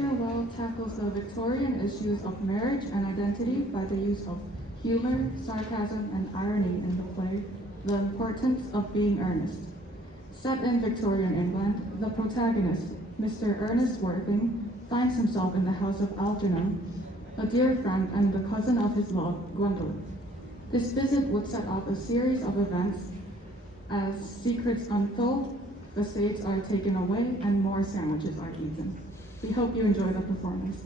literature well tackles the Victorian issues of marriage and identity by the use of humor, sarcasm, and irony in the play, The Importance of Being Earnest. Set in Victorian England, the protagonist, Mr. Ernest Worthing, finds himself in the house of Algernon, a dear friend and the cousin of his love, Gwendolyn. This visit would set off a series of events as secrets unfold, the stakes are taken away, and more sandwiches are eaten. We hope you enjoy the performance.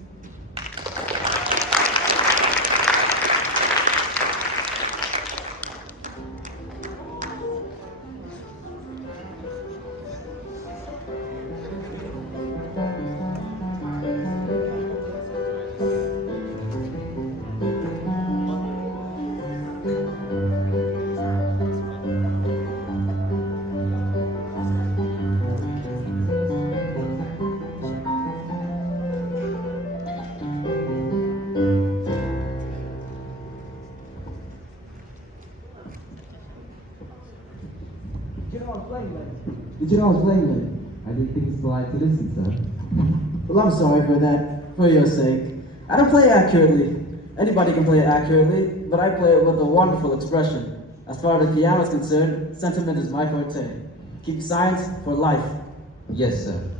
Did you know I was playing late? I didn't think it's polite to listen, sir. Well, I'm sorry for that, for your sake. I don't play accurately. Anybody can play it accurately, but I play it with a wonderful expression. As far as the piano is concerned, sentiment is my forte. Keep science for life. Yes, sir.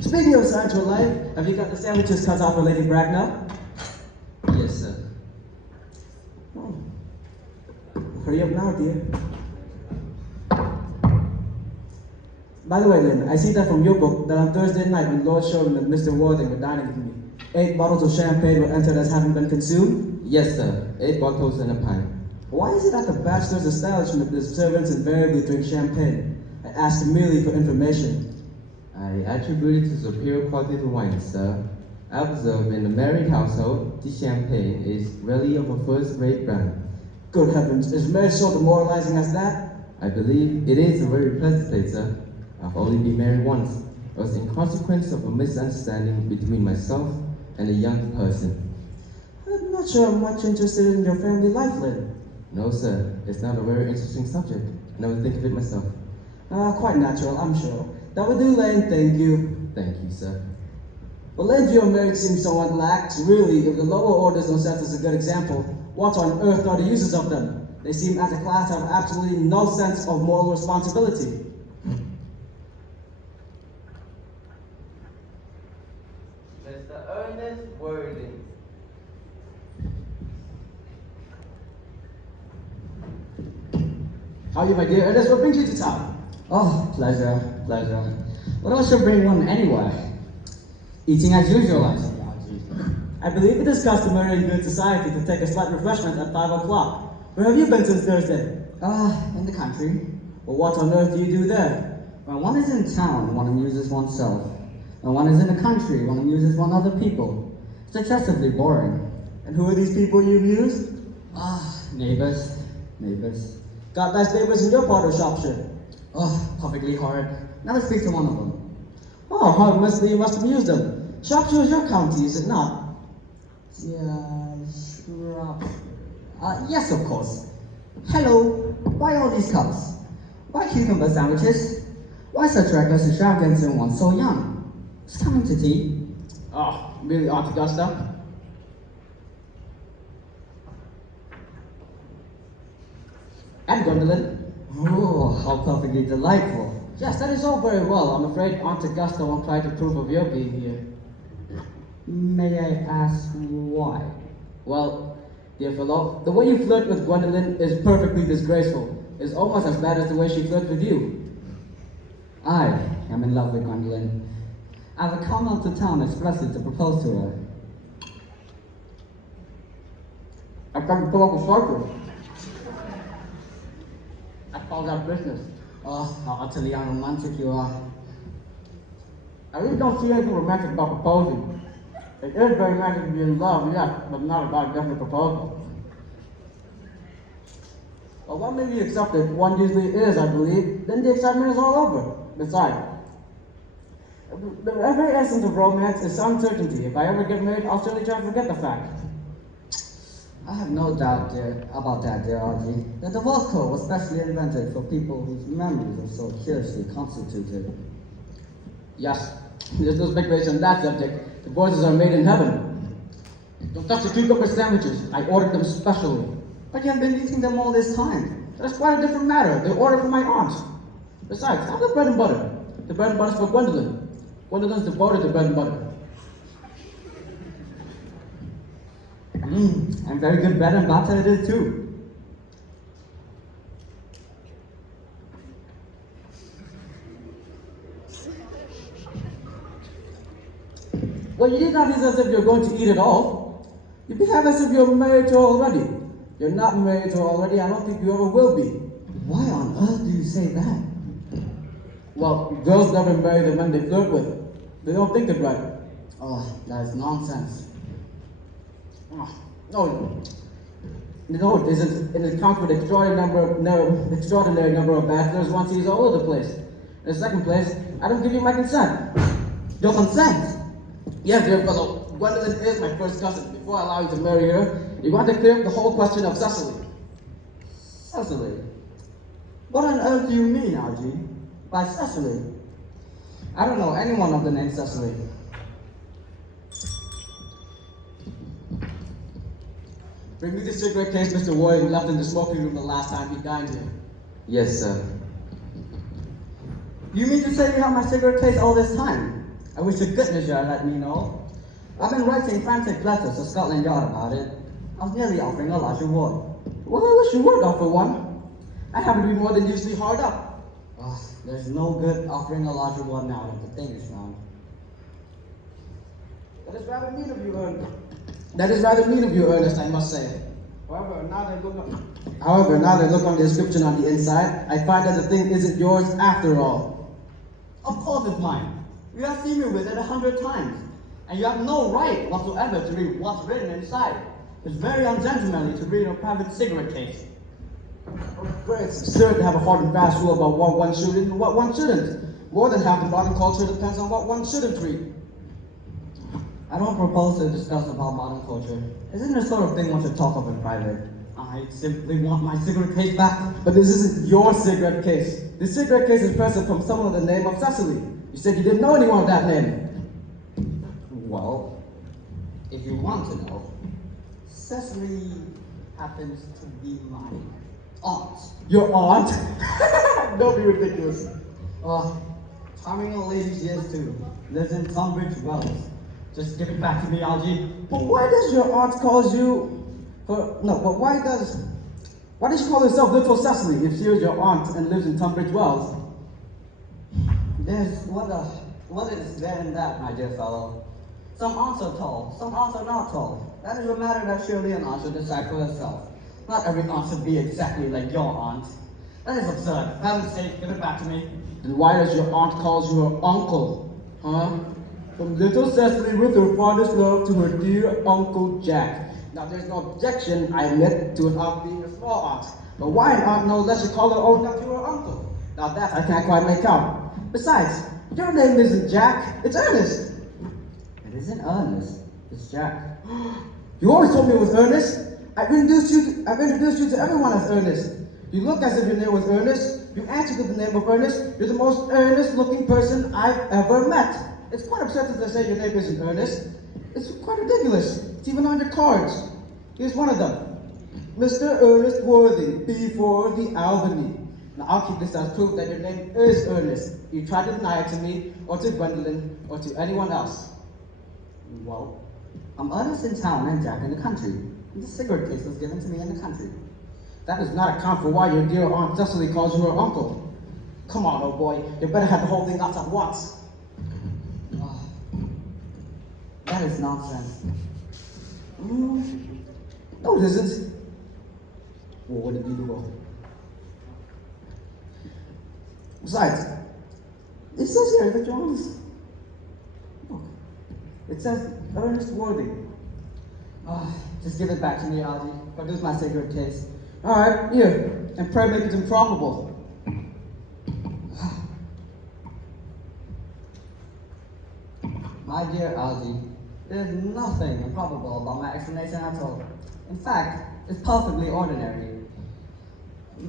Speaking of science for life, have you got the sandwiches cut out for Lady Bracknell? Yes, sir. Oh. Hurry up now, dear. By the way, Lynn, I see that from your book that on Thursday night when Lord Sheridan and Mr. Worthing were dining with me, 8 bottles of champagne were entered as having been consumed? Yes, sir. 8 bottles and a pint. Why is it at the bachelor's establishment the servants invariably drink champagne? I asked merely for information. I attribute it to superior quality of wine, sir. I observe in a married household, the champagne is really of a first-rate brand. Good heavens, is marriage so demoralizing as that? I believe it is a very pleasant state, sir. I've only been married once. It was in consequence of a misunderstanding between myself and a young person. I'm not sure I'm much interested in your family life, Lynn. No, sir. It's not a very interesting subject. I never think of it myself. Quite natural, I'm sure. That would do, Lane, thank you. Thank you, sir. Well, Lane, your marriage seems somewhat lax. Really, if the lower orders don't set us a good example, what on earth are the uses of them? They seem as a class to have absolutely no sense of moral responsibility. Mr. Earnest Worthing. How are you, my dear Ernest? What brings you to town? Oh, pleasure. What else should bring one anywhere? Eating as usual, I see. I believe it is customary in good society to take a slight refreshment at 5 o'clock. Where have you been since Thursday? In the country. Well, what on earth do you do there? When one is in town, one amuses oneself. When one is in the country, one amuses one other people. It's excessively boring. And who are these people you amuse? Neighbors. Got nice neighbors in your part of Shropshire. Oh, perfectly horrid. Never speak to one of them. Oh, harmlessly you must amuse them. Shropshire is your county, is it not? Yeah, yes, of course. Hello, why all these cups? Why cucumber sandwiches? Why such reckless extravagance in one so young? Who's coming to tea? Oh, really, Aunt Augusta? And Gwendolyn? Oh, how perfectly delightful. Yes, that is all very well. I'm afraid Aunt Augusta won't try to approve of your being here. May I ask why? Well, dear fellow, the way you flirt with Gwendolyn is perfectly disgraceful. It's almost as bad as the way she flirts with you. I am in love with Gwendolyn. I have come out to town expressly to propose to her. I thought you pull up a circle. I call that business. Oh, how utterly unromantic you are. I really don't see anything romantic about proposing. It is very nice to be in love, yes, but not about a definite proposal. Well, one may be accepted, one usually is, I believe, then the excitement is all over. Besides, the very essence of romance is uncertainty. If I ever get married, I'll certainly try to forget the fact. I have no doubt about that, dear Archie. The divorce code was specially invented for people whose memories are so curiously constituted. Yes, there's no speculation on that subject. The voices are made in heaven. Don't touch the cucumber sandwiches. I ordered them specially. But you have been eating them all this time. That's quite a different matter. They ordered for my aunt. Besides, have the bread and butter. The bread and butter's for Gwendolyn. Gwendolyn's devoted to bread and butter. And very good bread and butter it is too. Well, you did not behave as if you're going to eat it all. You behave as if you're married to her already. You're not married to her already. I don't think you ever will be. Why on earth do you say that? Well, girls never marry the men they flirt with. They don't think it right. Oh, that is nonsense. Oh, no, it isn't. It accounts for the extraordinary number of bachelors one sees all over the place. In the second place, I don't give you my consent. Your consent? Yes, dear fellow, Gwendolyn is my first cousin. Before I allow you to marry her, you want to clear up the whole question of Cecily. Cecily? What on earth do you mean, Algie? By Cecily? I don't know anyone of the name Cecily. Bring me the cigarette case Mr. Warren left in the smoking room the last time he dined here. Yes, sir. You mean to say you have my cigarette case all this time? I wish to goodness you had let me know. I've been writing frantic letters to Scotland Yard about it. I was nearly offering a large reward. Well, I wish you would offer one. I happen to be more than usually hard up. There's no good offering a large reward now that the thing is found. That is rather mean of you, Ernest. That is rather mean of you, Ernest, I must say. However, now that I look on the inscription on the inside, I find that the thing isn't yours after all. Of course it's mine. You have seen me with it 100 times. And you have no right whatsoever to read what's written inside. It's very ungentlemanly to read a private cigarette case. It's absurd to have a hard and fast rule about what one should and what one shouldn't. More than half the modern culture depends on what one shouldn't read. I don't propose to discuss about modern culture. Isn't the sort of thing one should talk of in private? I simply want my cigarette case back. But this isn't your cigarette case. The cigarette case is present from someone with the name of Cecily. You said you didn't know anyone with that name. Well, if you want to know, Cecily happens to be my aunt. Your aunt? Don't be ridiculous. Charming old lady she is too. Lives in Tunbridge Wells. Just give it back to me, Algie. But why does your aunt call you... why does she call herself Little Cecily if she is your aunt and lives in Tunbridge Wells? There's what is there in that, my dear fellow? Some aunts are tall, some aunts are not tall. That is a matter that surely an aunt should decide for herself. Not every aunt should be exactly like your aunt. That is absurd. For heaven's sake, give it back to me. Then why does your aunt call you her uncle? Huh? From little Cecily with her fondest love to her dear Uncle Jack. Now there's no objection, I admit, to an aunt being a small aunt. But why an aunt no less should call her own nephew her uncle? Now that I can't quite make out. Besides, your name isn't Jack, it's Ernest. It isn't Ernest, it's Jack. You always told me it was Earnest. I've introduced you to everyone as Ernest. You look as if your name was Ernest. You answer to the name of Ernest. You're the most earnest-looking person I've ever met. It's quite absurd to say your name isn't Ernest. It's quite ridiculous. It's even on your cards. Here's one of them. Mr. Ernest Worthing, before the Albany. Now I'll keep this as proof that your name is Ernest. You tried to deny it to me, or to Gwendolyn, or to anyone else. Well, I'm Ernest in town and Jack in the country. And the cigarette case was given to me in the country. That does not account for why your dear Aunt Cecily calls you her uncle. Come on, old boy. You better have the whole thing out at once. That is nonsense. No, it isn't. Well, what did you do wrong? Besides, it says here that you're honest. Look, it says Ernest Worthing. Just give it back to me, Algie. Produce my cigarette case. All right, here, and pray make it improbable. My dear Algie, there is nothing improbable about my explanation at all. In fact, it's perfectly ordinary.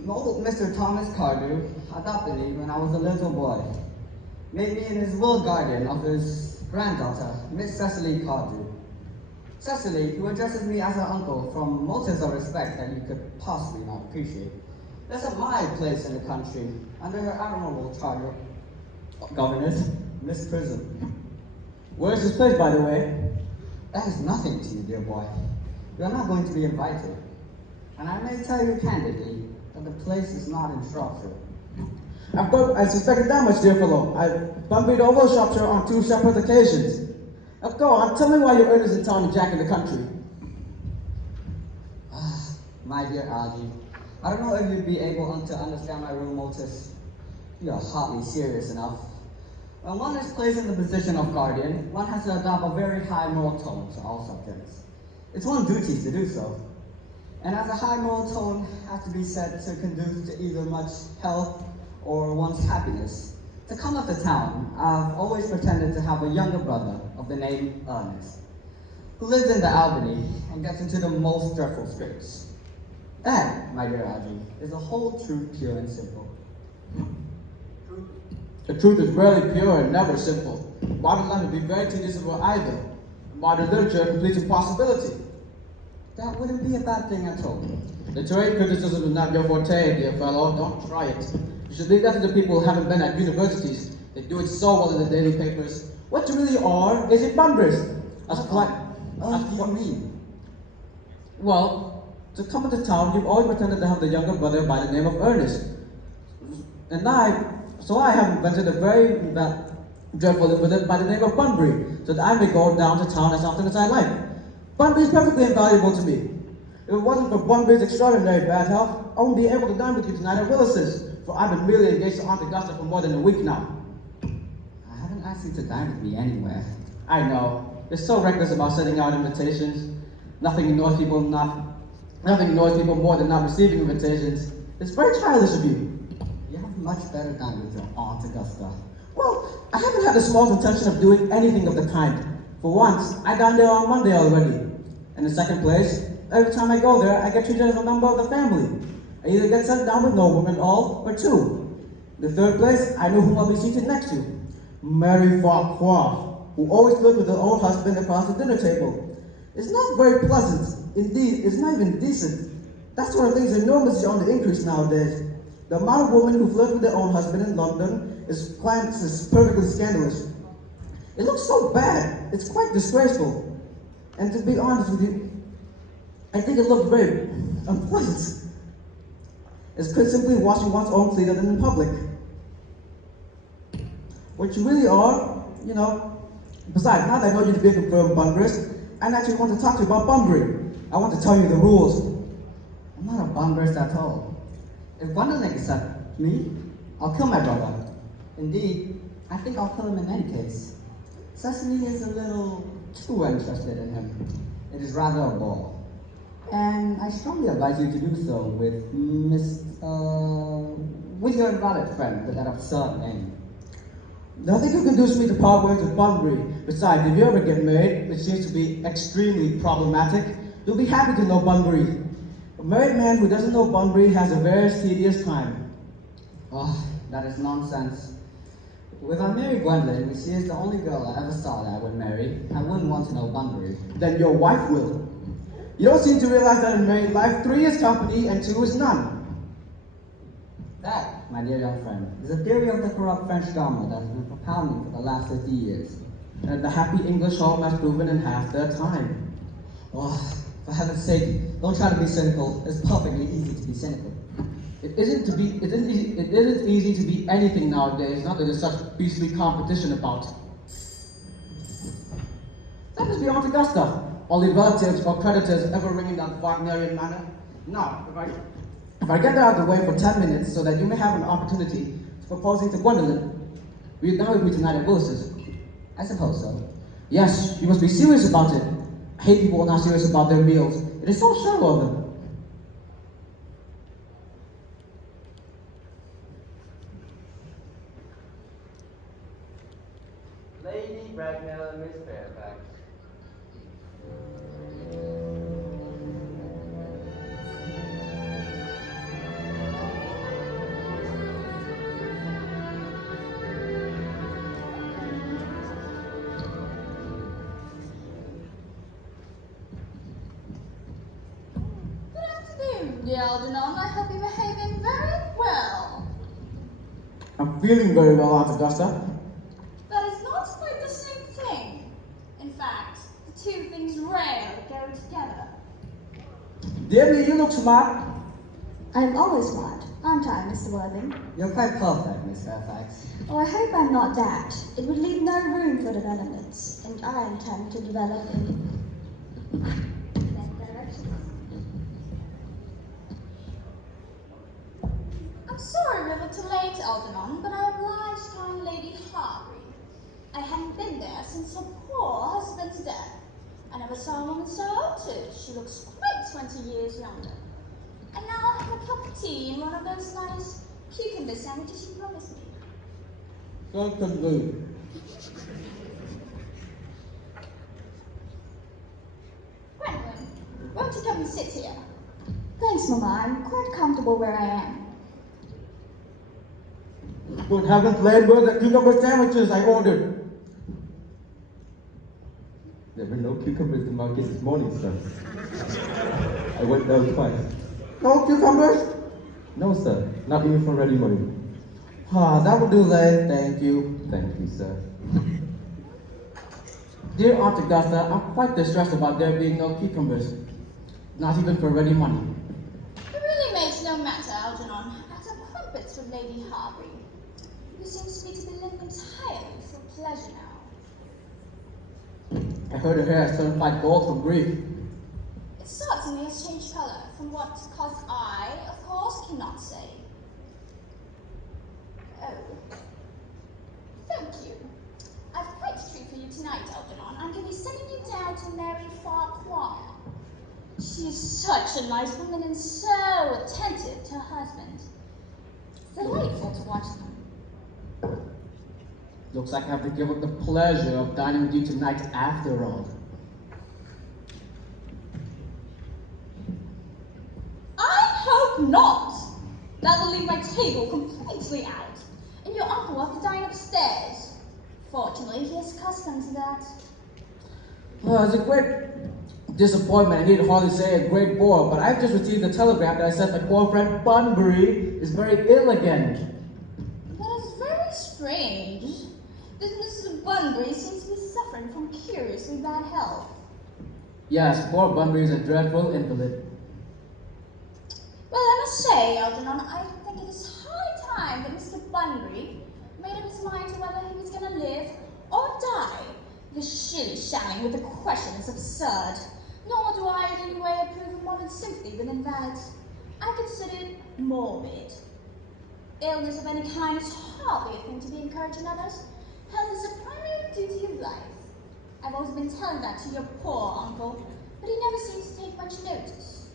Old Mr. Thomas Cardew adopted me when I was a little boy. Made me in his will guardian of his granddaughter, Miss Cecily Cardew. Cecily, who addresses me as her uncle from motives of respect that you could possibly not appreciate, lives at my place in the country under her admirable charge of governess, Miss Prism. Where's this place, by the way? That is nothing to you, dear boy. You are not going to be invited. And I may tell you candidly that the place is not in Shropshire. I suspected that much, dear fellow. I've bumped over Shropshire on 2 separate occasions. Now go on, tell me why you're Ernest in town and Jack in the country. My dear Algie, I don't know if you'd be able to understand my real motives. You are hardly serious enough. When one is placed in the position of guardian, one has to adopt a very high moral tone to all subjects. It's one's duty to do so. And as a high moral tone has to be said to conduce to either much health or one's happiness. To come up to town, I've always pretended to have a younger brother of the name Earnest, who lives in the Albany and gets into the most dreadful scrapes. That, my dear Algie, is the whole truth, pure and simple. The truth is rarely pure and never simple. Modern life would be very tedious if it were either. Modern literature, a complete impossibility. That wouldn't be a bad thing at all. Literary criticism is not your forte, dear fellow. Don't try it. You should leave that to the people who haven't been at universities. They do it so well in the daily papers. What you really are is a bunbrist. What do you mean? Well, to come into town, you've always pretended to have the younger brother by the name of Earnest. So I have invented a very dreadful incident by the name of Bunbury, so that I may go down to town as often as I like. Bunbury is perfectly invaluable to me. If it wasn't for Bunbury's extraordinary bad health, I wouldn't be able to dine with you tonight at Willis's, for I've been really engaged to Aunt Augusta for more than a week now. I haven't asked you to dine with me anywhere. I know. You're so reckless about sending out invitations. Nothing annoys people more than not receiving invitations. It's very childish of you. You have much better dine with your Aunt Augusta. Well, I haven't had the smallest intention of doing anything of the kind. For once, I dined there on Monday already. In the second place, every time I go there, I get treated as a member of the family. I either get sent down with no woman at all, or 2. In the third place, I know whom I'll be seated next to. Mary Farquhar, who always flirts with her own husband across the dinner table. It's not very pleasant. Indeed, it's not even decent. That sort of thing is enormously on the increase nowadays. The amount of women who flirt with their own husband in London is perfectly scandalous. It looks so bad. It's quite disgraceful. And to be honest with you, I think it looks very unpleasant. It's simply washing one's own cleaner than in public. What you really are, besides, now that I know you to be a confirmed bunbrist, I actually want to talk to you about Bunbury. I want to tell you the rules. I'm not a bunbrist at all. If Gwendolyn accepts me, I'll kill my brother. Indeed, I think I'll kill him in any case. Cecily is a little too interested in him. It is rather a bore. And I strongly advise you to do so with with your invalid friend with that absurd name. Nothing you can do for me to part ways with Bunbury. Besides, if you ever get married, which seems to be extremely problematic, you'll be happy to know Bunbury. A married man who doesn't know Bunbury has a very tedious time. Oh, that is nonsense. If I marry Gwendolyn, which she is the only girl I ever saw that I would marry, I wouldn't want to know Bunbury. Then your wife will. You don't seem to realize that in married life, 3 is company and 2 is none. That, my dear young friend, is a theory of the corrupt French government that has been propounding for the last 50 years. And the happy English home has proven in half their time. Oh, for heaven's sake, don't try to be cynical. It's perfectly easy to be cynical. It isn't easy to be anything nowadays, not that there's such beastly competition about. That must be Aunt Augusta. Only relatives or creditors ever ring in that Wagnerian manner. Now, if I get her out of the way for 10 minutes so that you may have an opportunity to proposing to Gwendolyn, will you dine with me tonight at Willis's? I suppose so. Yes, you must be serious about it. I hate people who are not serious about their meals. It is so shallow of them. Lady Bracknell and Miss Fairfax. Dear Algernon, I hope you're behaving very well. I'm feeling very well, Aunt Augusta. That is not quite the same thing. In fact, the two things rarely go together. Dear me, you look smart. I'm always smart, aren't I, Mr. Worthing? You're quite perfect, Miss Fairfax. Oh, I hope I'm not that. It would leave no room for developments, and I intend to develop in that direction. I'm sorry we were too late, Algernon, but I obliged kind Lady Harbury. I hadn't been there since her poor husband's death. I never saw a woman so altered. She looks quite 20 years younger. And now I'll have a cup of tea and one of those nice cucumber sandwiches you promised me. Certainly. Gwendolyn, won't you come and sit here? Thanks, Mama. I'm quite comfortable where I am. Good heavens, Lane, where the cucumber sandwiches I ordered? There were no cucumbers in the market this morning, sir. I went down twice. No cucumbers? No, sir. Not even for ready money. Ah, that will do, Lane. Thank you. Thank you, sir. Dear Aunt Augusta, I'm quite distressed about there being no cucumbers. Not even for ready money. It really makes no matter, Algernon. As a crumpets with Lady Harbury. You seem to be living entirely for pleasure now. I heard her hair has turned like gold from grief. It certainly has changed colour, from what cause I, of course, cannot say. Oh. Thank you. I've quite a treat for you tonight, Algernon. I'm going to be sending you down to Mary Farquhar. She is such a nice woman and so attentive to her husband. It's delightful to watch them. Looks like I have to give up the pleasure of dining with you tonight after all. I hope not. That will leave my table completely out. And your uncle will have to dine upstairs. Fortunately, he is accustomed to that. Well, it's a great disappointment. I need to hardly say a great bore, but I've just received a telegram that says my poor friend Bunbury is very ill again. That is very strange. This Mrs. Bunbury seems to be suffering from curiously bad health. Yes, poor Bunbury is a dreadful invalid. Well, I must say, Algernon, I think it is high time that Mr. Bunbury made up his mind to whether he was going to live or die. This shilly-shallying with the question is absurd. Nor do I in any way approve of modern sympathy with invalids. I consider it morbid. Illness of any kind is hardly a thing to be encouraged in others. Health is the primary duty of life. I've always been telling that to your poor uncle, but he never seems to take much notice.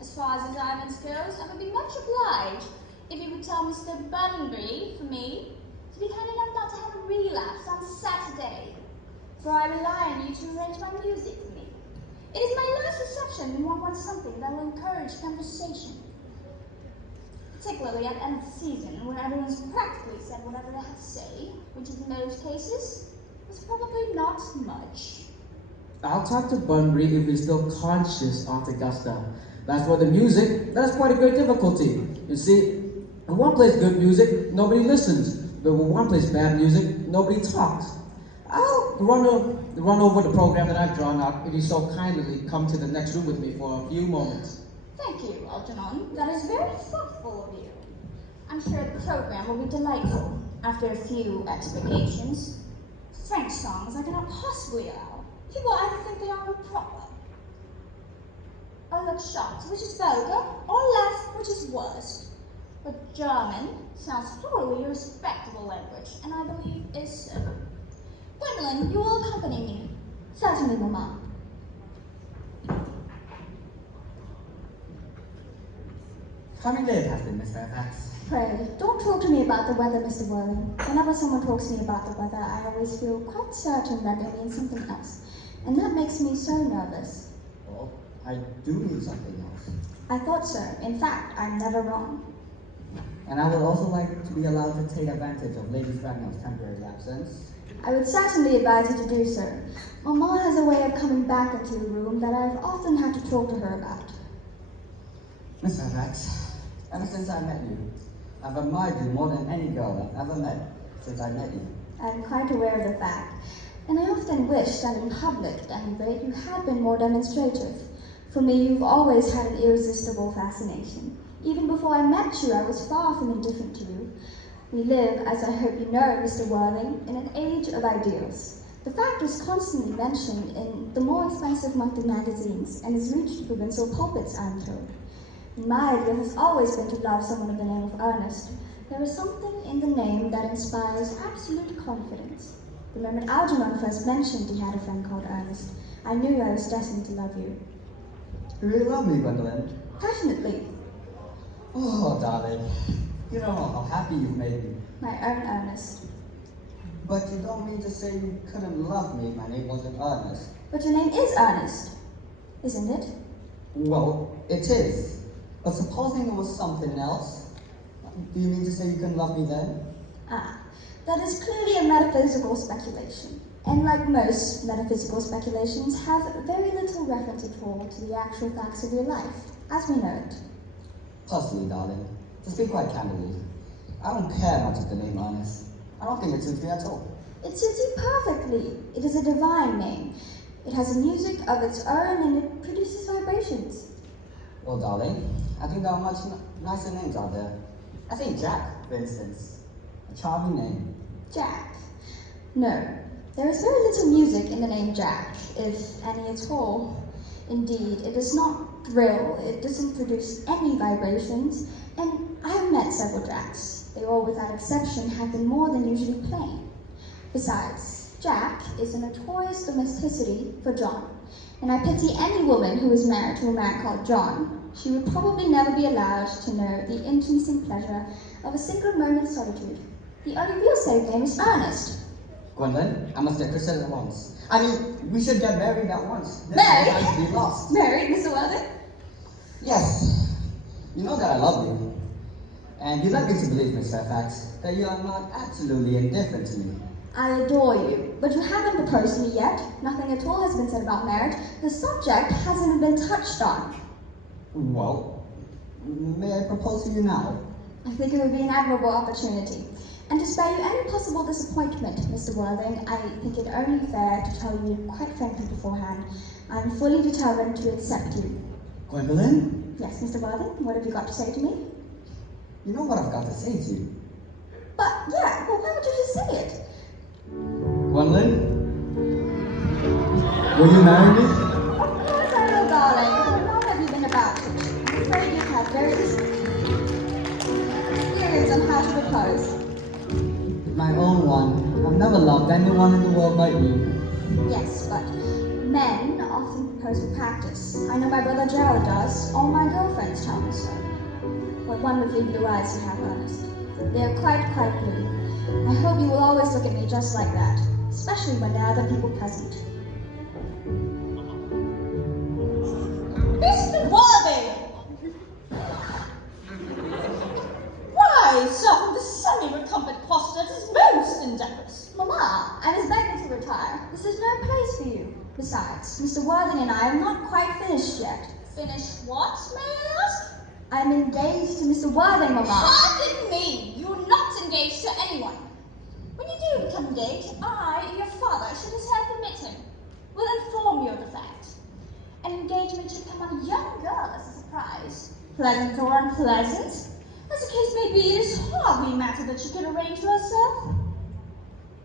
As far as his islands goes, I would be much obliged if you would tell Mr. Bunbury, for me, to be kind enough not to have a relapse on Saturday, for I rely on you to arrange my music for me. It is my last reception, and one wants something that will encourage conversation, particularly at the end of the season, when everyone's practically said whatever they had to say, which in most cases was probably not much. I'll talk to Bunbury if he's still conscious, Aunt Augusta. That's where the music, that's quite a great difficulty. You see, when one plays good music, nobody listens. But when one plays bad music, nobody talks. I'll run over the program that I've drawn up if you so kindly come to the next room with me for a few moments. Thank you, Algernon. That is very thoughtful of you. I'm sure the program will be delightful. After a few explications, French songs I cannot possibly allow. People either think they are improper, or look shocked, which is vulgar, or laugh, which is worse. But German sounds wholly a respectable language, and I believe is so. Gwendolyn, you will accompany me. Certainly, Mama. How many days has been, Miss Fairfax? Pray, don't talk to me about the weather, Mr. Worthing. Whenever someone talks to me about the weather, I always feel quite certain that they mean something else. And that makes me so nervous. Well, I do mean something else. I thought so. In fact, I'm never wrong. And I would also like to be allowed to take advantage of Lady Fragnell's temporary absence. I would certainly advise you to do so. Mama has a way of coming back into the room that I've often had to talk to her about. Miss Fairfax, ever since I met you, I've admired you more than any girl I've ever met since I met you. I'm quite aware of the fact, and I often wish that in public, at any rate, you had been more demonstrative. For me, you've always had an irresistible fascination. Even before I met you, I was far from indifferent to you. We live, as I hope you know, Mr. Worthing, in an age of ideals. The fact is constantly mentioned in the more expensive monthly magazines and has reached provincial pulpits, I'm told. My ideal has always been to love someone of the name of Earnest. There is something in the name that inspires absolute confidence. The moment Algernon first mentioned he had a friend called Earnest, I knew I was destined to love you. You really love me, Gwendolyn. Passionately, Oh, darling. You don't know how happy you've made me. my own Earnest. But you don't mean to say you couldn't love me if my name wasn't Earnest. But your name is Earnest, isn't it? Well, it is. But supposing it was something else, do you mean to say you couldn't love me then? Ah, that is clearly a metaphysical speculation. And like most metaphysical speculations, have very little reference at all to the actual facts of your life, as we know it. Personally, darling, to speak quite candidly, I don't care much of the name Earnest. I don't think it suits me at all. It suits you perfectly. It is a divine name. It has a music of its own and it produces vibrations. Well, darling, I think there are much nicer names out there. I think Jack, for instance. A charming name. Jack. No, there is very little music in the name Jack, if any at all. Indeed, it does not thrill, it doesn't produce any vibrations, and I have met several Jacks. They all, without exception, have been more than usually plain. Besides, Jack is a notorious domesticity for John, and I pity any woman who is married to a man called John. She would probably never be allowed to know the intimacy pleasure of a single moment's solitude. The only real safe name is Earnest. Gwendolyn, I must get Chrisette at once. I mean, we should get married at once. There's Married? no time to be lost. Married, Mr. Worthing? Yes. You know that I love you. And you led me to believe, Miss Fairfax, that you are not absolutely indifferent to me. I adore you, but you haven't proposed to me yet. Nothing at all has been said about marriage. The subject hasn't been touched on. Well, may I propose to you now? I think it would be an admirable opportunity. And to spare you any possible disappointment, Mr. Worthing, I think it only fair to tell you quite frankly beforehand, I'm fully determined to accept you. Gwendolyn? Yes, Mr. Worthing, what have you got to say to me? You know what I've got to say to you. But, yeah, well, why would you just say it? Gwendolyn? Will you marry me? Of course I will, darling. How long have you been about it? I'm afraid you've had very little experience on how to propose. My own one. I've never loved anyone in the world like you. Yes, but men often propose with practice. I know my brother Gerald does. All my girlfriends tell me so. What wonderfully blue eyes you have, Earnest. They are quite blue. I hope you will always look at me just like that, especially when there are other people present. Mr. Worthing! Why, sir, from the semi-recumbent posture, it is most indecorous. Mamma, I was begging to retire. This is no place for you. Besides, Mr. Worthing and I are not quite finished yet. Finished what, may I ask? I'm engaged to Mr. Worthing, Mamma. Pardon me, you are not engaged to anyone. When you do become engaged, I, your father, should as hell permit him. Will inform you of the fact. An engagement should come on a young girl as a surprise. Pleasant or unpleasant, as the case may be, it is hardly a matter that she can arrange for herself.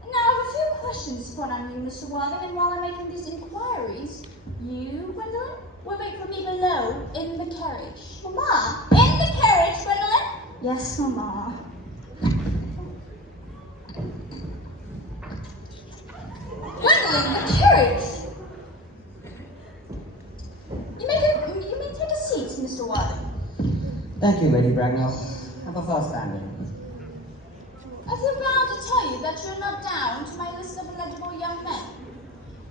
Now, I have a few questions to put on you, Mr. Worthing, and while I'm making these inquiries, you, Gwendolyn, will wait for me below in the carriage. Mamma. In the carriage, Gwendolyn? Yes, Mamma. Gwendolyn, the carriage! You may take a seat, Mr. Worthing. Thank you, Lady Bracknell. I prefer standing. I feel bound to tell you that you're not down to my list of eligible young men,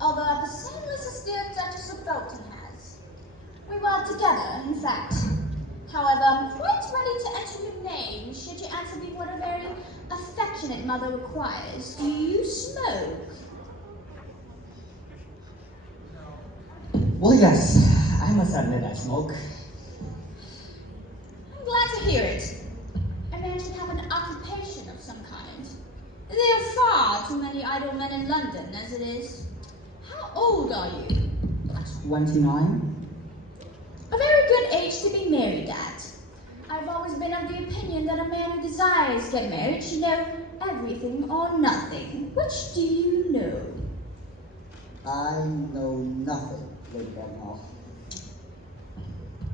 although I have the same list as dear Duchess of Bolton has. We were together, in fact. However, I'm quite ready to enter your name should you answer me what a very affectionate mother requires. Do you smoke? Well, yes, I must admit I smoke. far too many idle men in London as it is. How old are you? 29. A very good age to be married at. I've always been of the opinion that a man who desires to get married should know everything or nothing. Which do you know? I know nothing, Lady Bracknell.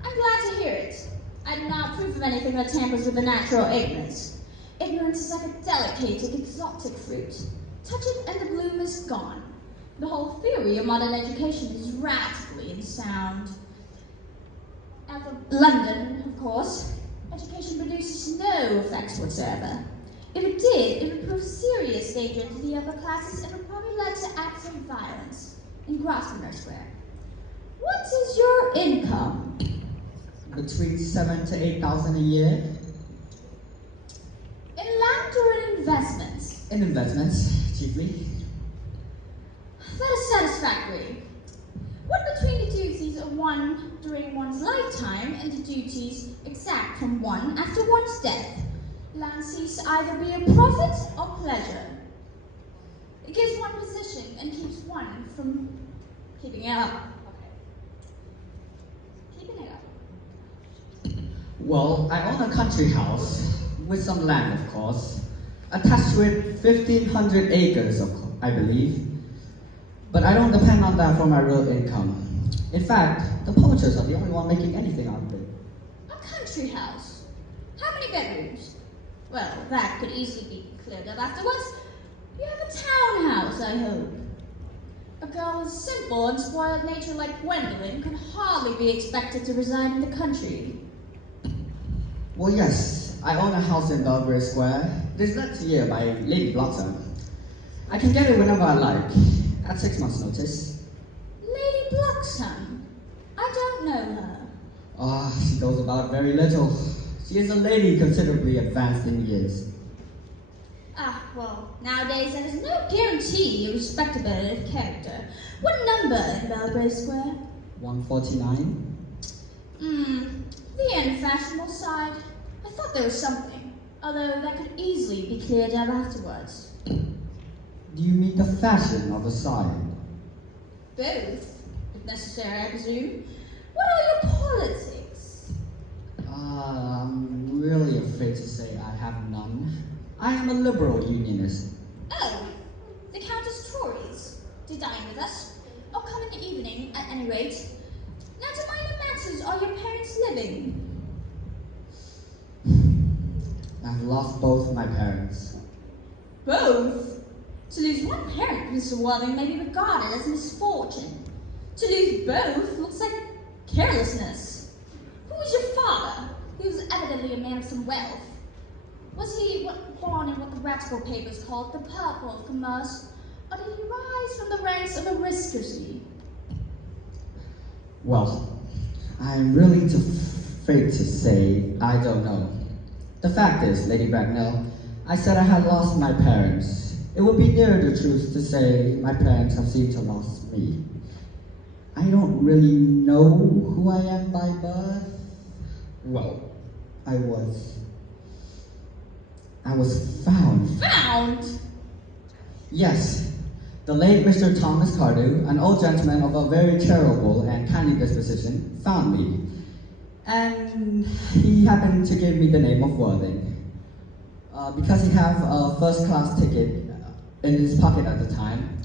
I'm glad to hear it. I do not approve of anything that tampers with the natural ignorance. Ignorance is like a delicate and exotic fruit. Touch it and the bloom is gone. The whole theory of modern education is radically unsound. As of London, of course, education produces no effects whatsoever. If it did, it would prove serious danger to the upper classes and would probably lead to acts of violence in Grosvenor Square. What is your income? Between 7,000 to 8,000 a year. In land or in investments? In investments, chiefly. That is satisfactory. What between the duties of one during one's lifetime and the duties exact from one after one's death? Land cease to either be a profit or pleasure. It gives one position and keeps one from keeping it up. Keeping it up. Well, I own a country house with some land, of course, attached to it 1,500 acres, I believe. But I don't depend on that for my real income. In fact, the poachers are the only one making anything out of it. A country house? How many bedrooms? Well, that could easily be cleared up afterwards. You have a townhouse, I hope. A girl with simple and spoiled nature like Gwendolyn could hardly be expected to reside in the country. Well, yes, I own a house in Belgrave Square. It is let to year by Lady Bloxham. I can get it whenever I like, at 6 months' notice. Lady Bloxham? I don't know her. She goes about very little. She is a lady considerably advanced in years. Well, nowadays there is no guarantee of respectability of character. What number in Belgrave Square? 149? The unfashionable side. I thought there was something, although that could easily be cleared up afterwards. Do you mean the fashion or the side? Both, if necessary, I presume. What are your politics? I'm really afraid to say I have none. I am a liberal unionist. Oh, the Countess Tories. To dine with us, or come in the evening, at any rate. Now to minor matters, are your parents living? I've lost both my parents. Both? To lose one parent, Mr. Worthing, may be regarded as misfortune. To lose both looks like carelessness. Who was your father? He was evidently a man of some wealth. Was he born in what the radical papers called the purple of commerce, or did he rise from the ranks of aristocracy? Well, I'm really afraid to say I don't know. The fact is, Lady Bracknell, I said I had lost my parents. It would be nearer the truth to say my parents have seemed to lost me. I don't really know who I am by birth. Well, I was found. Found? Yes, the late Mr. Thomas Cardew, an old gentleman of a very charitable and kindly disposition, found me. And he happened to give me the name of Worthing. Because he had a first-class ticket in his pocket at the time.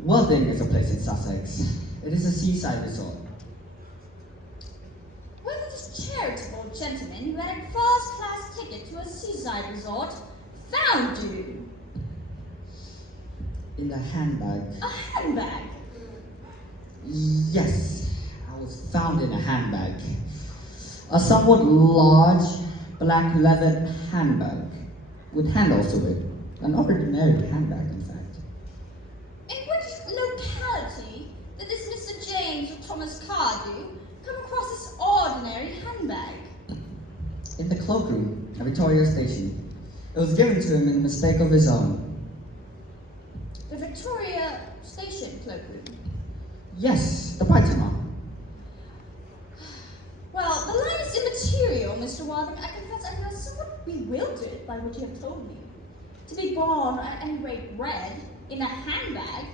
Worthing is a place in Sussex. It is a seaside resort. Whether this charitable gentleman who had a first-class ticket to a seaside resort found you? In a handbag. A handbag? Yes, I was found in a handbag. A somewhat large, black leather handbag with handles to it. An ordinary handbag, in fact. In which locality did this Mr. James or Thomas Cardew come across this ordinary handbag? In the cloakroom at Victoria Station. It was given to him in mistake of his own. The Victoria Station cloakroom? Yes, the Brighton one. Well, the line is immaterial, Mr. Worthing. I confess I am somewhat bewildered by what you have told me. To be born, at any rate bred, in a handbag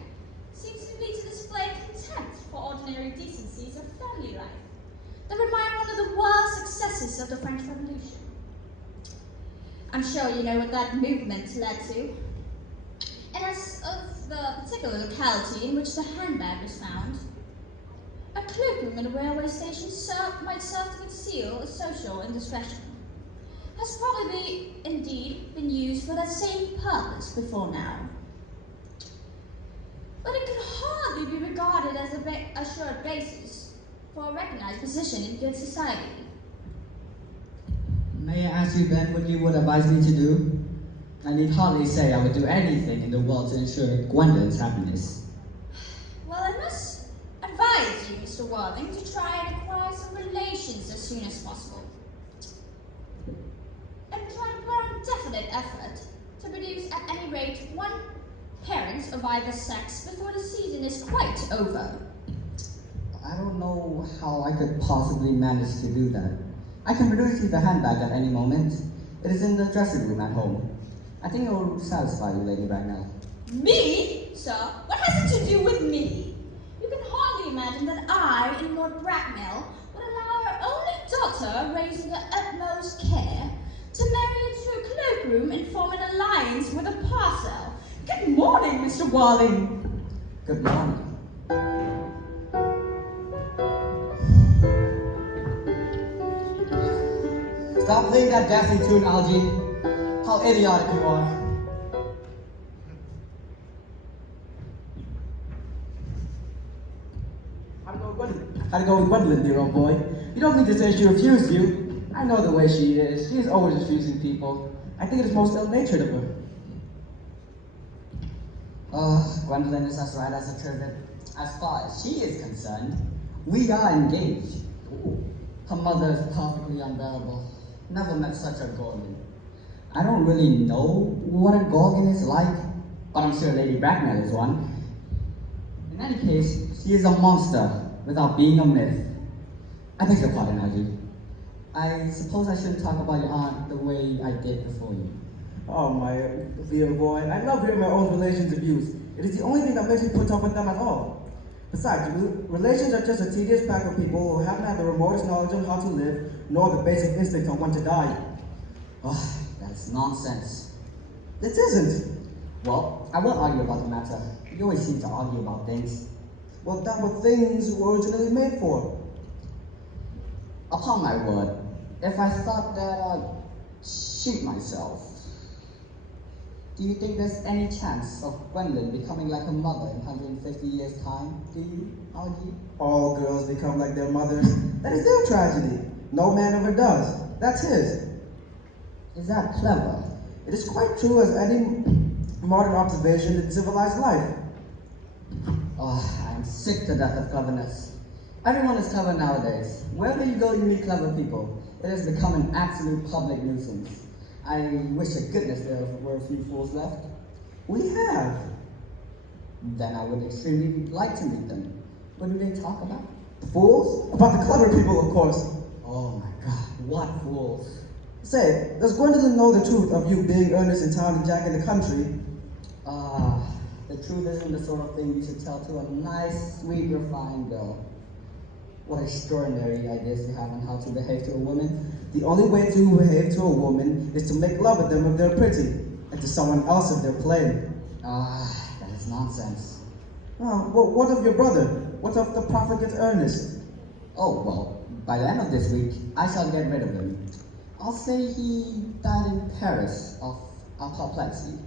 seems to be to display contempt for ordinary decencies of family life that remind one of the worst successes of the French Revolution. I'm sure you know what that movement led to. And as of the particular locality in which the handbag was found, a cloakroom in a railway station might serve to conceal a social indiscretion. Has probably indeed been used for that same purpose before now. But it could hardly be regarded as a sure basis for a recognized position in good society. May I ask you then what you would advise me to do? I need hardly say I would do anything in the world to ensure Gwendolyn's happiness. Well, I must advise you, Mr. Worthing, to try and acquire some relations as soon as possible. And try to put on definite effort to produce at any rate one parent of either sex before the season is quite over. I don't know how I could possibly manage to do that. I can produce you the handbag at any moment. It is in the dressing room at home. I think it will satisfy you, Lady Bracknell. Me, sir? What has it to do with me? You can hardly imagine that I, in Lord Bracknell, would allow our only daughter, raised in the utmost care, to marry into a cloakroom and form an alliance with a parcel. Good morning, Mr. Worthing. Good morning. Stop playing that ghastly tune, Algie. How idiotic you are. How'd it go with Gwendolyn, dear old boy? You don't mean to say she refused you. I know the way she is. She is always refusing people. I think it is most ill-natured of her. Gwendolyn is as right as a trivet. As far as she is concerned, we are engaged. Her mother is perfectly unbearable. Never met such a gorgon. I don't really know what a gorgon is like, but I'm sure Lady Bracknell is one. In any case, she is a monster without being a myth. I beg your pardon, Algie. I suppose I shouldn't talk about your aunt the way I did before you. Oh, my dear boy, I love hearing my own relations abused. It is the only thing that makes me put up with them at all. Besides, relations are just a tedious pack of people who haven't had the remotest knowledge on how to live, nor the basic instinct on when to die. Oh, that's nonsense. It isn't. Well, I won't argue about the matter. You always seem to argue about things. Well, that were things were originally made for. Upon my word, if I thought that I'd shoot myself, do you think there's any chance of Gwendolyn becoming like her mother in 150 years' time? Do you, Algie? All girls become like their mothers. That is their tragedy. No man ever does. That's his. Is that clever? It is quite true as any modern observation in civilized life. Oh, I'm sick to death of cleverness. Everyone is clever nowadays. Wherever you go, you meet clever people. It has become an absolute public nuisance. I wish to goodness there were a few fools left. We have. Then I would extremely like to meet them. What do they talk about? The fools? About the clever people, of course. Oh my God, what fools? Say, does Gwendolyn know the truth of you being Earnest in town and Jack in the country? The truth isn't the sort of thing you should tell to a nice, sweet, refined girl. What extraordinary ideas you have on how to behave to a woman. The only way to behave to a woman is to make love with them if they're pretty, and to someone else if they're plain. That is nonsense. Well, what of your brother? What of the profligate Earnest? Oh, well, by the end of this week, I shall get rid of him. I'll say he died in Paris of apoplexy.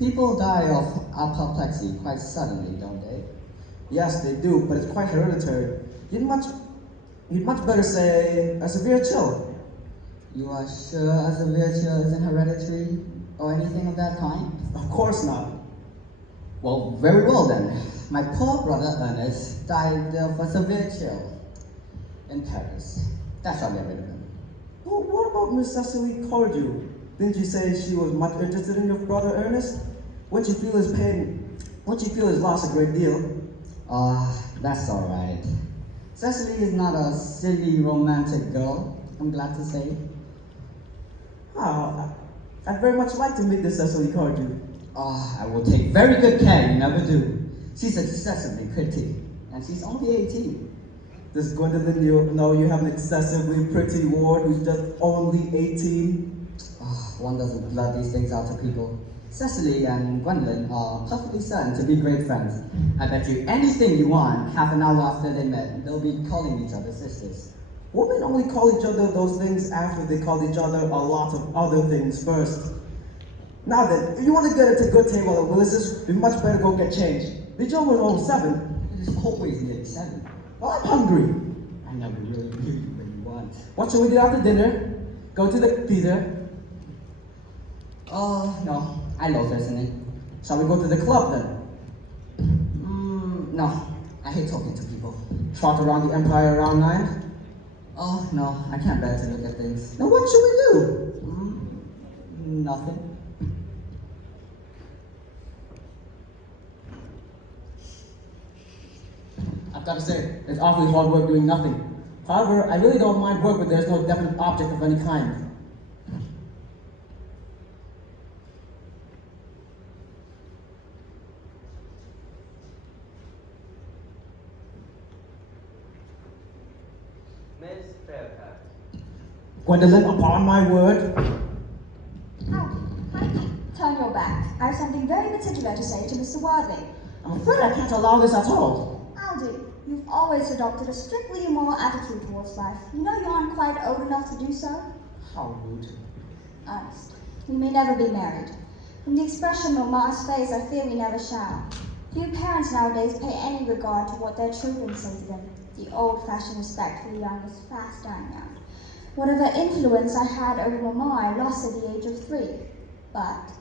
People die of apoplexy quite suddenly, don't they? Yes, they do, but it's quite hereditary. You'd much better say a severe chill. You are sure a severe chill isn't hereditary or anything of that kind? Of course not. Well, very well then. My poor brother Ernest died of a severe chill in Paris. That shall get rid of him. Well, what about Miss Cecily Cordew? Didn't you say she was much interested in your brother Ernest? Wouldn't you feel his pain? Wouldn't you feel his loss a great deal? That's all right. Cecily is not a silly, romantic girl, I'm glad to say. I I'd very much like to meet this Cecily Cardew. I will take very good care you never do. She's excessively pretty, and she's only 18. Does Gwendolyn know you have an excessively pretty ward who's just only 18? One doesn't blurt these things out to people. Cecily and Gwendolyn are perfectly certain to be great friends. I bet you anything you want, half an hour after they met, they'll be calling each other sisters. Women only call each other those things after they call each other a lot of other things first. Now then, if you want to get into good table at Willis's, we much better go get changed. Did you almost almost 7? It is always nearly 7. Well, I'm hungry. I never really knew you when you want. What shall we do after dinner? Go to the theater? No. I love listening. Shall we go to the club then? No. I hate talking to people. Trot around the Empire around 9? Oh, no. I can't bear to look at things. Then what should we do? Nothing. I've got to say, it's awfully hard work doing nothing. However, I really don't mind work where there's no definite object of any kind. Miss Fairfax. Gwendolyn, upon my word. Howdy. Hi. Turn your back. I have something very particular to say to Mr. Worthing. I'm afraid I can't allow this at all. Aldy, you've always adopted a strictly immoral attitude towards life. You know you aren't quite old enough to do so? How rude. Ernest, we may never be married. From the expression on Mama's face, I fear we never shall. Few parents nowadays pay any regard to what their children say to them. The old-fashioned respect for the young is fast dying out. Whatever influence I had over Mama, I lost at the age of 3. But,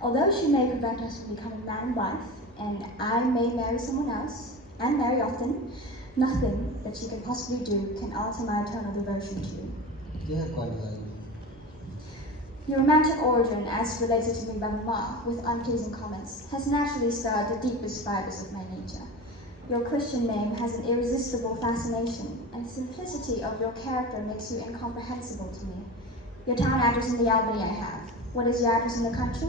although she may prevent us from becoming man and wife, and I may marry someone else, and marry often, nothing that she can possibly do can alter my eternal devotion to you. Dear Gwendolyn. Your romantic origin, as related to me by Mama, with unpleasing comments, has naturally stirred the deepest fibers of my nature. Your Christian name has an irresistible fascination, and the simplicity of your character makes you incomprehensible to me. Your town address in the Albany I have. What is your address in the country?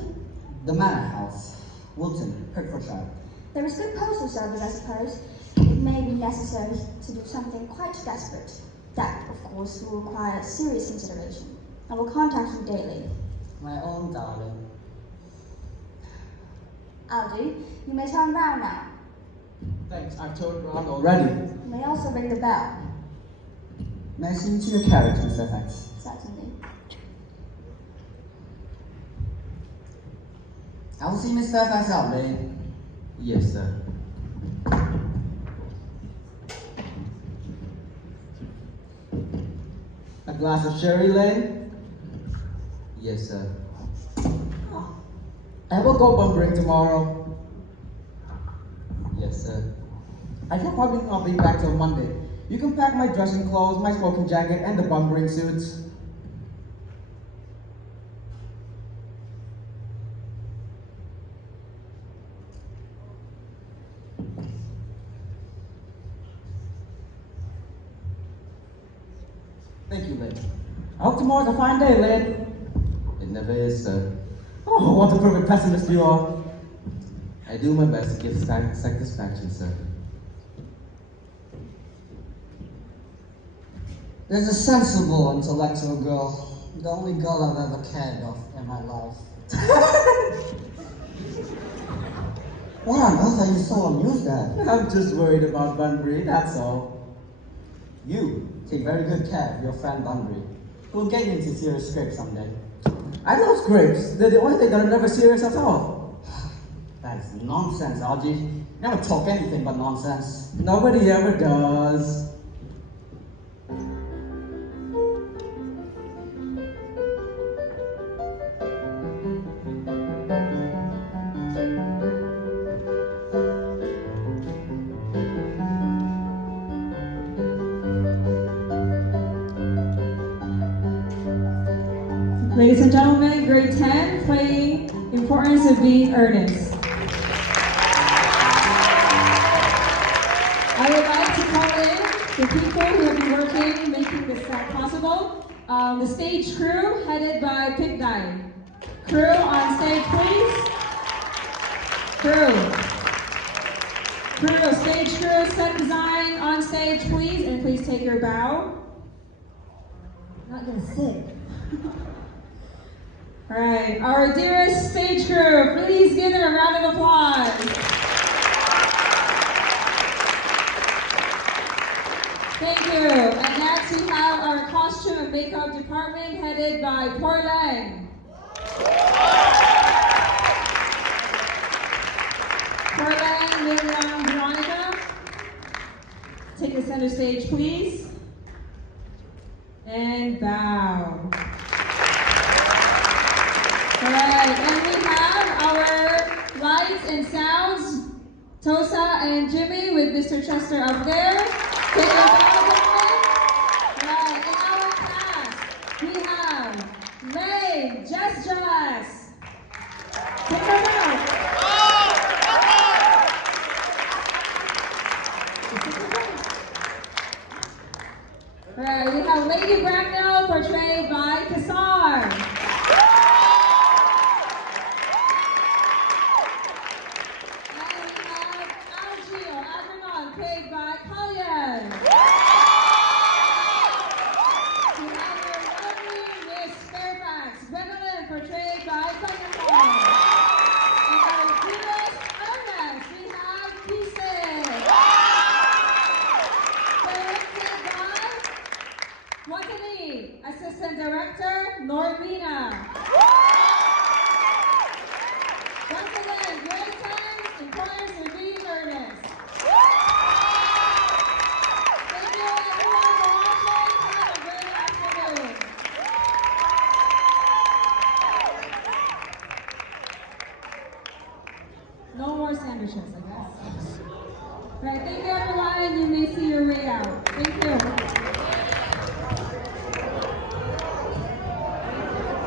The Manor House, Wilton, Hertfordshire. There is good postal service, I suppose. It may be necessary to do something quite desperate. That, of course, will require serious consideration. I will contact you daily. My own darling. Aldy, you may turn round now. Thanks, I've turned around already. You may also ring the bell. May I see you to your carriage, Mr. Fairfax? Certainly. I will see Miss Fairfax out, lady. Yes, sir. A glass of sherry, Lane? Yes, sir. I will go bumbering tomorrow. Yes, sir. I shall probably not be back till Monday. You can pack my dressing clothes, my smoking jacket, and the bumbering suits. Thank you, Lynn. I hope tomorrow's a fine day, Lynn. It never is, sir. Oh, what a perfect pessimist you are. I do my best to give satisfaction, sir. There's a sensible, intellectual girl. The only girl I've ever cared of in my life. What on earth are you so amused at? I'm just worried about Bunbury, that's all. You take very good care of your friend Bunbury. We'll get you into serious scrape someday. I love scrapes. They're the only thing that are never serious at all. That is nonsense, Algie. Never talk anything but nonsense. Nobody ever does. Ladies and gentlemen, grade 10, playing Importance of Being Earnest. I would like to call in the people who have been working, making this possible. The stage crew, headed by Pig Guy. Crew on stage, please. Stage crew, set design on stage, please. And please take your bow. Not gonna sit. All right, our dearest stage crew, please give them a round of applause. Thank you. And next we have our costume and makeup department headed by Portland. Portland, Miriam, Veronica. Take the center stage, please. And bow. All right, and we have our lights and sounds, Tosa and Jimmy with Mr. Chester up there. Take your bow, gentlemen. All right, in our cast, we have Lane, Jess. Take your bow. All right, we have Lady Bracknell portrayed by Kassar. Played by Kalyan. We have your lovely Miss Fairfax, Gwendolyn, portrayed by Thunderfall. And our dearest Earnest, we have Pieces. Directed by Watani, Assistant Director, Normina. Once again, grade 10, importance of being earnest. No more sandwiches, I guess. All right, thank you everyone. You may see your way out. Thank you.